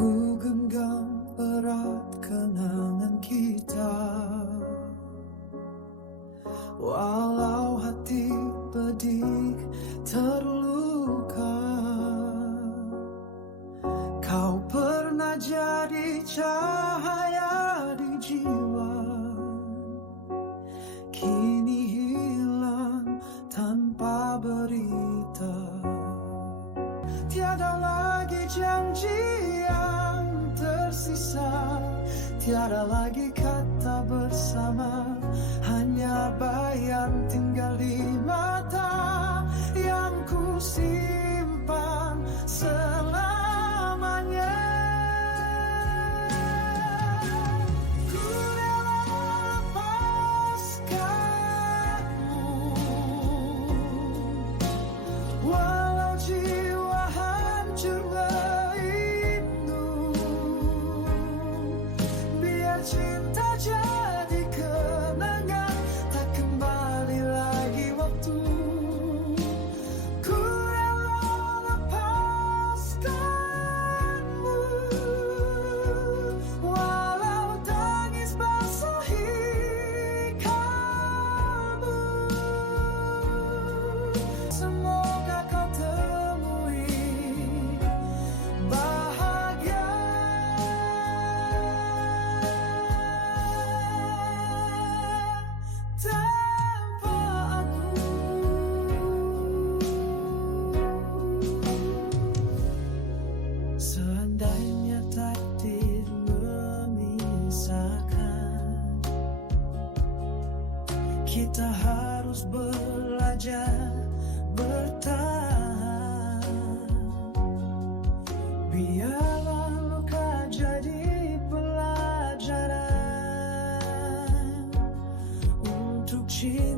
Ku genggam erat kenangan kita, walau hati pedih terluka. Kau pernah jadi cahaya di jiwa, kini hilang tanpa berita. Tiada lagi janji yang tersisa, tiada lagi kata bersama, hanya bayang tinggal di mata yang ku simpan selamanya. Ku rela lepaskanmu, walau jiwa hancur merindu. Biar cinta jadi kenangan, tak kembali lagi waktu. Ku rela lepaskanmu, walau tangis basahi kalbu. Semoga kau temui bahagia tanpa aku. Seandainya takdir memisahkan, kita harus belajar bertahan. Biarlah luka jadi pelajaran untuk cinta